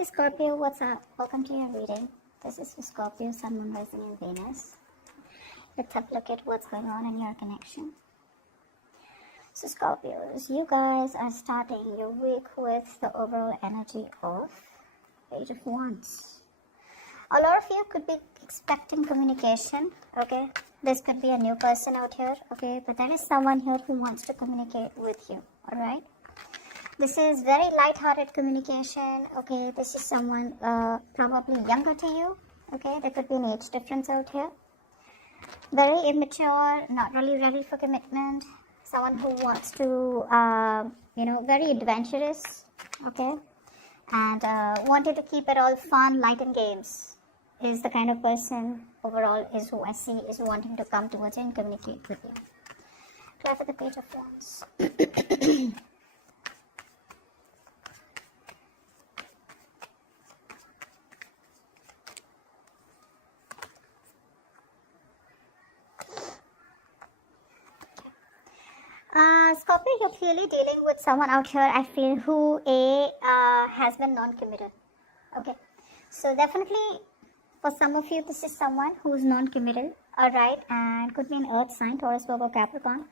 Hey Scorpio, what's up? Welcome to your reading. This is for Scorpio, Sun, Moon, Rising, and Venus. Let's have a look at what's going on in your connection. So Scorpios, you guys are starting your week with the overall energy of Page of Wands. A lot of you could be expecting communication, okay? This could be a new person out here, okay? But there is someone here who wants to communicate with you, alright? This is very light-hearted communication, okay? This is someone probably younger to you, okay? There could be an age difference out here. Very immature, not really ready for commitment. Someone who wants to, very adventurous, okay? And wanted to keep it all fun, light and games is the kind of person overall is who I see is wanting to come towards you and communicate with you. Try for the Page of Wands. Scorpio, you're clearly dealing with someone out here, I feel, who has been non-committed. Okay, so definitely for some of you, this is someone who's non-committed, alright, and could be an earth sign, Taurus, Virgo, Capricorn.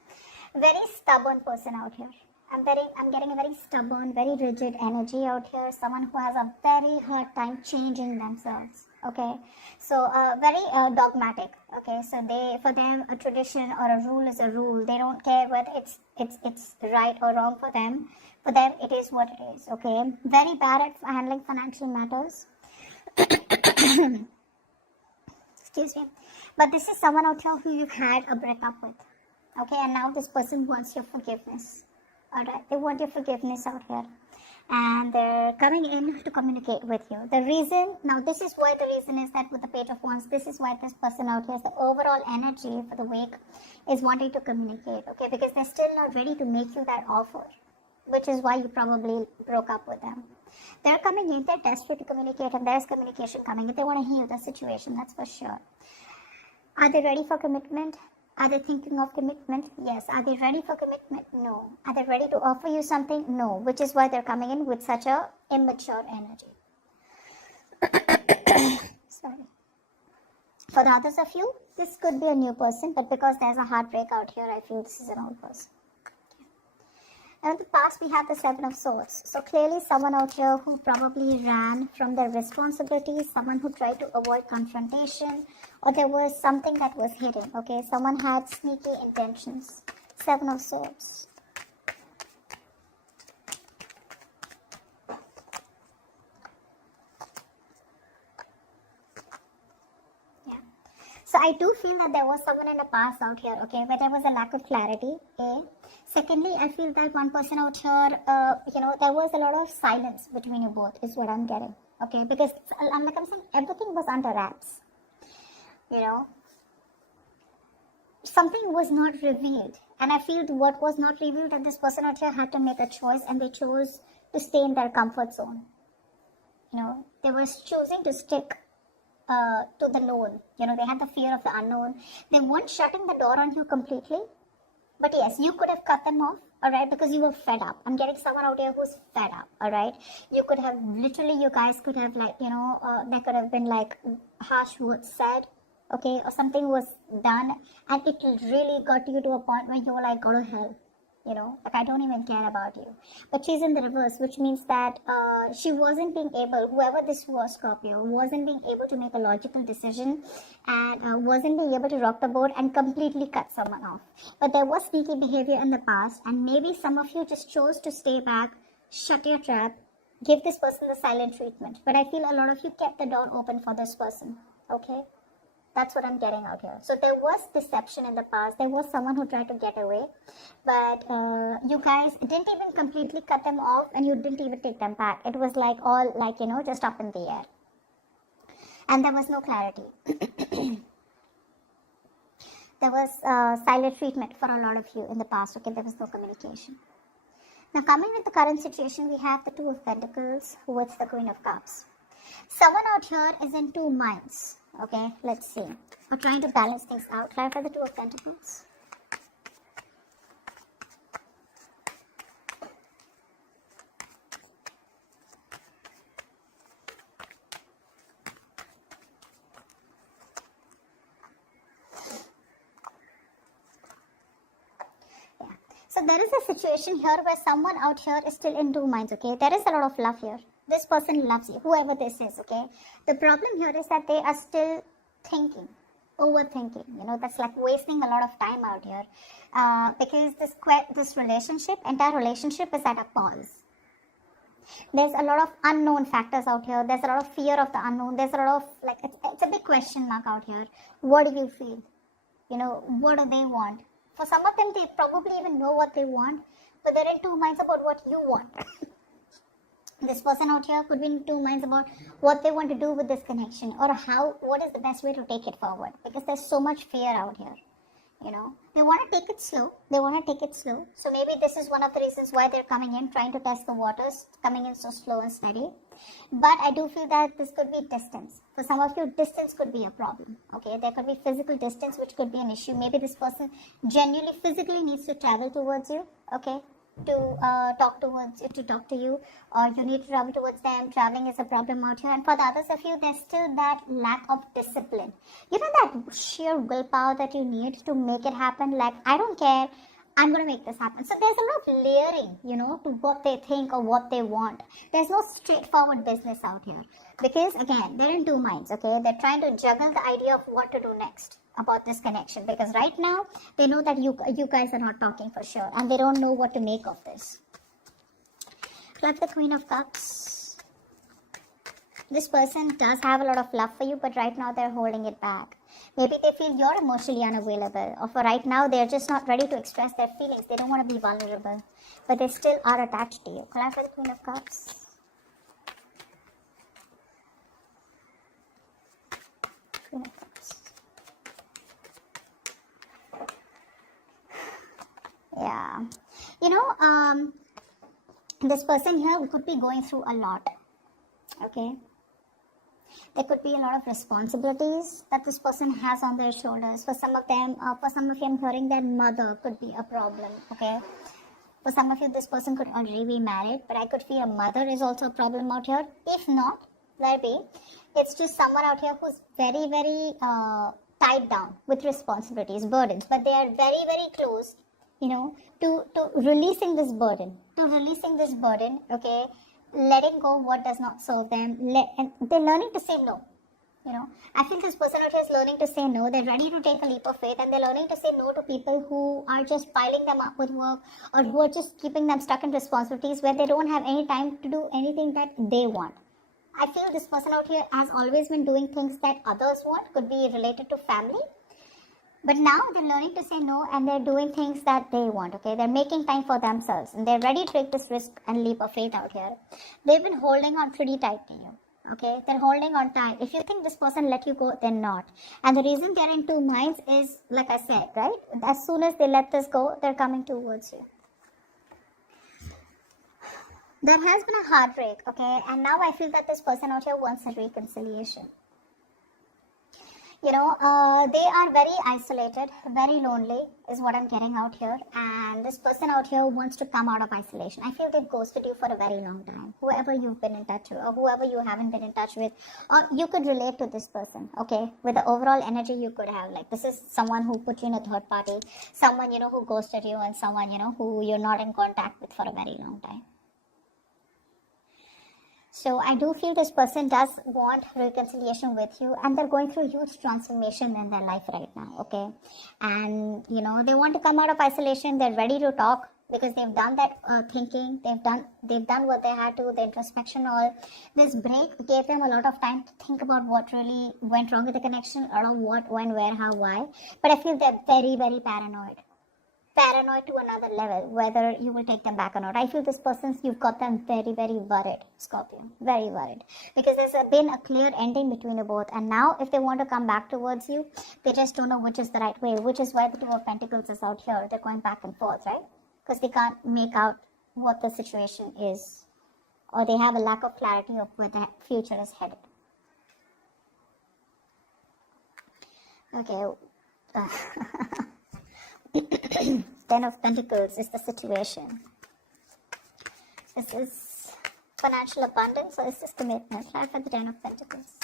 Very stubborn person out here. I'm getting a very stubborn, very rigid energy out here. Someone who has a very hard time changing themselves. Okay, so very dogmatic. Okay, so for them a tradition or a rule is a rule. They don't care whether it's right or wrong for them. For them, it is what it is. Okay, very bad at handling financial matters. Excuse me, but this is someone out here who you've had a breakup with. Okay, and now this person wants your forgiveness. Alright, they want your forgiveness out here. And they're coming in to communicate with you. The reason, now this is why the reason is that with the Page of Wands, this is why this person out here, the overall energy for the week is wanting to communicate. Okay, because they're still not ready to make you that offer, which is why you probably broke up with them. They're coming in, they're desperate to communicate, and there's communication coming in. They want to heal the situation, that's for sure. Are they ready for commitment? Are they thinking of commitment? Yes. Are they ready for commitment? No. Are they ready to offer you something? No. Which is why they're coming in with such a immature energy. Sorry. For the others of you, this could be a new person, but because there's a heartbreak out here, I feel this is an old person. Now in the past, we have the Seven of Swords. So clearly someone out here who probably ran from their responsibilities, someone who tried to avoid confrontation, or there was something that was hidden, okay? Someone had sneaky intentions. Seven of Swords. Yeah. So I do feel that there was someone in the past out here, okay, where there was a lack of clarity, okay? Secondly, I feel that one person out here, there was a lot of silence between you both, is what I'm getting, okay? Because, like I'm saying, everything was under wraps, Something was not revealed. And I feel what was not revealed, that this person out here had to make a choice, and they chose to stay in their comfort zone. They were choosing to stick to the known. They had the fear of the unknown. They weren't shutting the door on you completely. But yes, you could have cut them off, alright, because you were fed up. I'm getting someone out here who's fed up, alright. You could have, literally, you guys could have, there could have been, harsh words said, okay, or something was done, and it really got you to a point where you were like, go to hell, I don't even care about you. But she's in the reverse, which means that she wasn't being able, whoever this was, Scorpio, wasn't being able to make a logical decision, and wasn't being able to rock the boat and completely cut someone off. But there was sneaky behavior in the past, and maybe some of you just chose to stay back, shut your trap, give this person the silent treatment. But I feel a lot of you kept the door open for this person, okay? That's what I'm getting out here. So there was deception in the past. There was someone who tried to get away. But you guys didn't even completely cut them off, and you didn't even take them back. It was just up in the air. And there was no clarity. There was silent treatment for a lot of you in the past. Okay, there was no communication. Now coming with the current situation, we have the Two of Pentacles with the Queen of Cups. Someone out here is in two minds. Okay, let's see. We're trying to balance things out. Try for the Two of Pentacles. there is a situation here where someone out here is still in two minds, okay? There is a lot of love here. This person loves you, whoever this is, okay? The problem here is that they are still thinking, overthinking. That's like wasting a lot of time out here, because this relationship, entire relationship, is at a pause. There's a lot of unknown factors out here. There's a lot of fear of the unknown. There's a lot of, like, it's a big question mark out here. What do you feel? What do they want? For some of them, they probably even know what they want, but they're in two minds about what you want. This person out here could be in two minds about what they want to do with this connection, or what is the best way to take it forward, because there's so much fear out here. They want to take it slow. So maybe this is one of the reasons why they're coming in, trying to test the waters, coming in so slow and steady. But I do feel that this could be distance. For some of you, distance could be a problem. Okay, there could be physical distance, which could be an issue. Maybe this person genuinely physically needs to travel towards you. Okay, to talk to you, or you need to travel towards them. Traveling is a problem out here. And for the others of you, there's still that lack of discipline. That sheer willpower that you need to make it happen. Like, I don't care, I'm going to make this happen. So there's a lot of layering, to what they think or what they want. There's no straightforward business out here. Because, again, they're in two minds, okay? They're trying to juggle the idea of what to do next about this connection. Because right now, they know that you guys are not talking for sure. And they don't know what to make of this. Like the Queen of Cups. This person does have a lot of love for you, but right now they're holding it back. Maybe they feel you're emotionally unavailable, or for right now they're just not ready to express their feelings. They don't want to be vulnerable, but they still are attached to you. Clarify the Queen of Cups. Queen of Cups. Yeah. This person here could be going through a lot. Okay. There could be a lot of responsibilities that this person has on their shoulders. For some of them, I'm hearing their mother could be a problem, okay? For some of you, this person could already be married, but I could feel a mother is also a problem out here. If not, let be. It's just someone out here who's very, very tied down with responsibilities, burdens, but they are very, very close, to releasing this burden. Okay? Letting go what does not serve them, and they're learning to say no. I feel this person out here is learning to say no. They're ready to take a leap of faith, and they're learning to say no to people who are just piling them up with work, or who are just keeping them stuck in responsibilities where they don't have any time to do anything that they want. I feel this person out here has always been doing things that others want, could be related to family. But now they're learning to say no, and they're doing things that they want, okay? They're making time for themselves, and they're ready to take this risk and leap of faith out here. They've been holding on pretty tight to you, okay? They're holding on tight. If you think this person let you go, they're not. And the reason they're in two minds is, like I said, right? As soon as they let this go, they're coming towards you. There has been a heartbreak, okay? And now I feel that this person out here wants a reconciliation. They are very isolated, very lonely is what I'm getting out here. And this person out here wants to come out of isolation. I feel they've ghosted you for a very long time. Whoever you've been in touch with, or whoever you haven't been in touch with, or you could relate to this person, okay? With the overall energy you could have. Like, this is someone who put you in a third party, someone, who ghosted you, and someone, who you're not in contact with for a very long time. So I do feel this person does want reconciliation with you, and they're going through a huge transformation in their life right now, okay? And, they want to come out of isolation. They're ready to talk because they've done that thinking. They've done what they had to, the introspection, all. This break gave them a lot of time to think about what really went wrong with the connection, or what, when, where, how, why. But I feel they're very, very paranoid to another level, whether you will take them back or not. I feel this person, you've got them very, very worried, Scorpio, very worried, because there's been a clear ending between you both, and now if they want to come back towards you, they just don't know which is the right way, which is why the Two of Pentacles is out here. They're going back and forth, right? Because they can't make out what the situation is, or they have a lack of clarity of where the future is headed. Okay. Ten of Pentacles is the situation. Is this financial abundance, or is this commitment? Try for the Ten of Pentacles.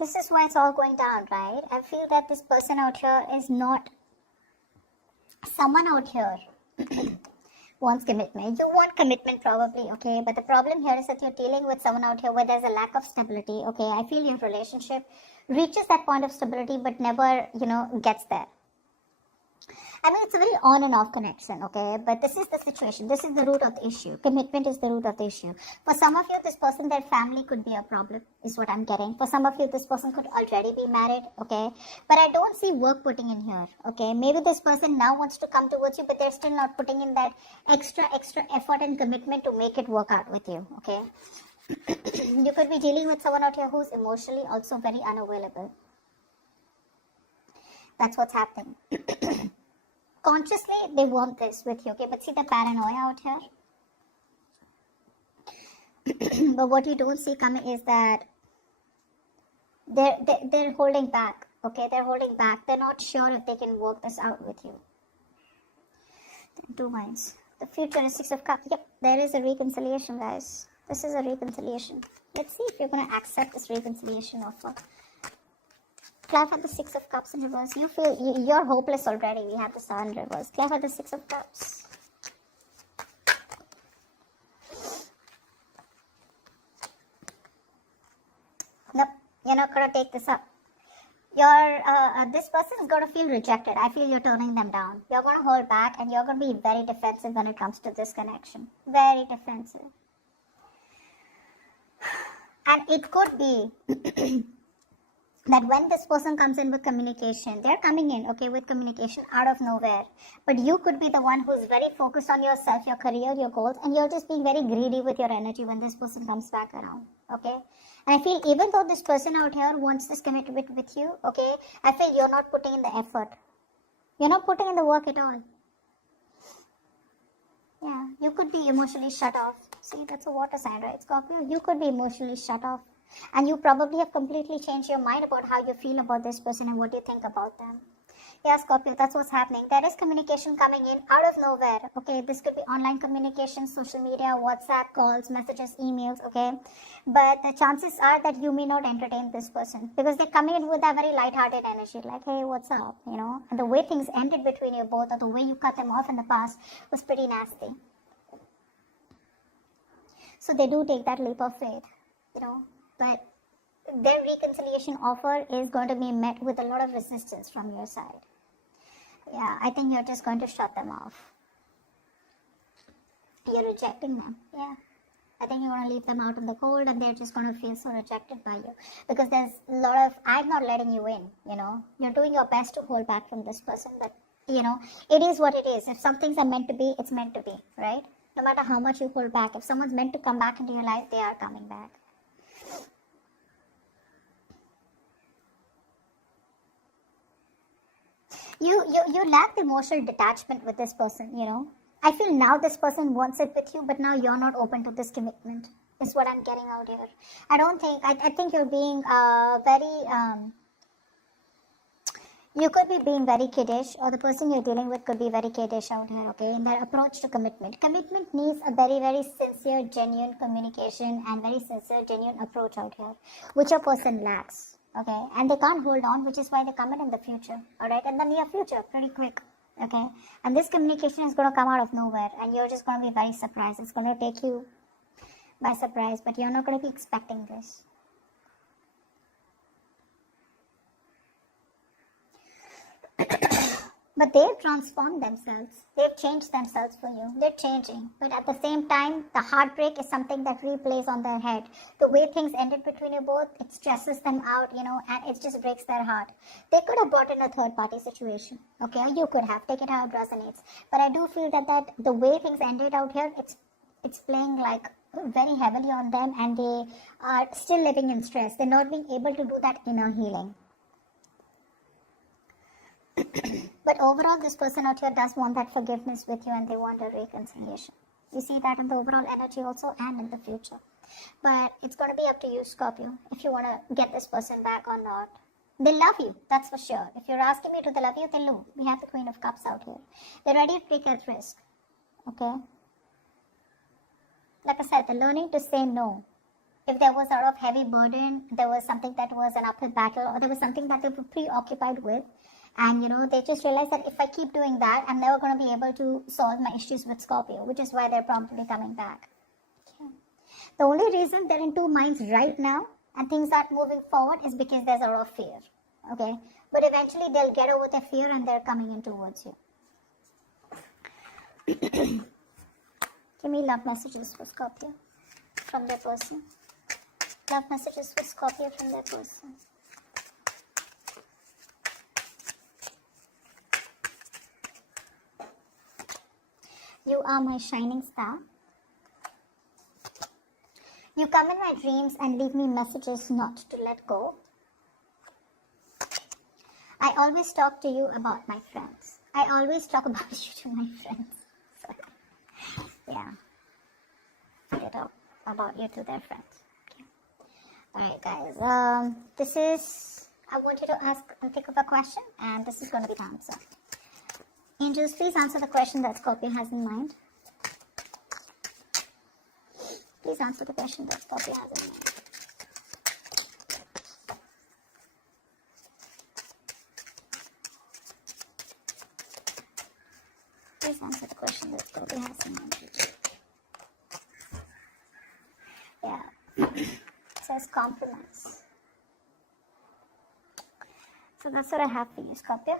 This is why it's all going down, right? I feel that this person out here is not someone out here wants commitment. You want commitment probably, okay? But the problem here is that you're dealing with someone out here where there's a lack of stability, okay? I feel your relationship reaches that point of stability but never, gets there. I mean, it's a very on and off connection, okay? But this is the situation. This is the root of the issue. Commitment is the root of the issue. For some of you, this person, their family could be a problem, is what I'm getting. For some of you, this person could already be married, okay? But I don't see work putting in here, okay? Maybe this person now wants to come towards you, but they're still not putting in that extra effort and commitment to make it work out with you, okay? You could be dealing with someone out here who's emotionally also very unavailable. That's what's happening. Consciously, they want this with you, okay? But see the paranoia out here? But what you don't see coming is that they're holding back, okay? They're holding back. They're not sure if they can work this out with you. 2 minds. The future is 6 of Cups. Yep, there is a reconciliation, guys. This is a reconciliation. Let's see if you're going to accept this reconciliation offer. Clarify the 6 of Cups in reverse. You feel you're hopeless already. We have the Sun in reverse. Clarify the 6 of Cups. Nope, you're not going to take this up. This person is going to feel rejected. I feel you're turning them down. You're going to hold back and you're going to be very defensive when it comes to this connection. Very defensive. And it could be that when this person comes in with communication, they're coming in, okay, with communication out of nowhere. But you could be the one who's very focused on yourself, your career, your goals, and you're just being very greedy with your energy when this person comes back around, okay? And I feel even though this person out here wants this commitment with you, okay, I feel you're not putting in the effort. You're not putting in the work at all. Yeah, you could be emotionally shut off. See, that's a water sign, right, Scorpio? You could be emotionally shut off. And you probably have completely changed your mind about how you feel about this person and what you think about them. Yeah, Scorpio, that's what's happening. There is communication coming in out of nowhere. Okay, this could be online communication, social media, WhatsApp, calls, messages, emails, okay? But the chances are that you may not entertain this person because they're coming in with a very lighthearted energy, like, hey, what's up, And the way things ended between you both or the way you cut them off in the past was pretty nasty. So they do take that leap of faith, But their reconciliation offer is going to be met with a lot of resistance from your side. Yeah, I think you're just going to shut them off. You're rejecting them. Yeah. I think you're going to leave them out in the cold and they're just going to feel so rejected by you. Because there's a lot of, I'm not letting you in, You're doing your best to hold back from this person. But, it is what it is. If some things are meant to be, it's meant to be, right? No matter how much you hold back. If someone's meant to come back into your life, they are coming back. You lack the emotional detachment with this person, I feel now this person wants it with you, but now you're not open to this commitment, is what I'm getting out here. I think you're being you could be being very kiddish, or the person you're dealing with could be very kiddish out here, okay, in their approach to commitment. Commitment needs a very, very sincere, genuine communication and very sincere, genuine approach out here, which a person lacks. Okay, and they can't hold on, which is why they come in the future, alright, in the near future, pretty quick, okay, and this communication is going to come out of nowhere, and you're just going to be very surprised. It's going to take you by surprise, but you're not going to be expecting this. But they've transformed themselves. They've changed themselves for you. They're changing. But at the same time, the heartbreak is something that replays on their head. The way things ended between you both, it stresses them out, and it just breaks their heart. They could have brought in a third-party situation. Okay, you could have. Take it how it resonates. But I do feel that the way things ended out here, it's playing like very heavily on them, and they are still living in stress. They're not being able to do that inner healing. But overall, this person out here does want that forgiveness with you, and they want a reconciliation. You see that in the overall energy also and in the future. But it's going to be up to you, Scorpio, if you want to get this person back or not. They love you, that's for sure. If you're asking me, do they love you? They do. We have the Queen of Cups out here. They're ready to take that risk. Okay? Like I said, the learning to say no if there was a lot of heavy burden, there was something that was an uphill battle, or there was something that they were preoccupied with, and they just realized that if I keep doing that, I'm never going to be able to solve my issues with Scorpio, which is why they're promptly coming back. Okay. The only reason they're in two minds right now and things aren't moving forward is because there's a lot of fear. Okay, but eventually they'll get over their fear and they're coming in towards you. Give me love messages for Scorpio from their person. Love messages for Scorpio from their person. You are my shining star. You come in my dreams and leave me messages not to let go. I always talk to you about my friends. I always talk about you to my friends. So, yeah. They talk about you to their friends. Okay. Alright guys, I want you to think of a question, and this is going to be the answer. Angels, please answer the question that Scorpio has in mind. Please answer the question that Scorpio has in mind. Please answer the question that Scorpio has in mind. Yeah. It says compromise. So that's what I have for you, Scorpio.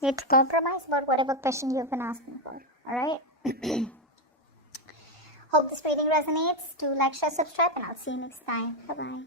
You need to compromise about whatever question you've been asking for. Alright? Hope this reading resonates. Do like, share, subscribe, and I'll see you next time. Bye-bye.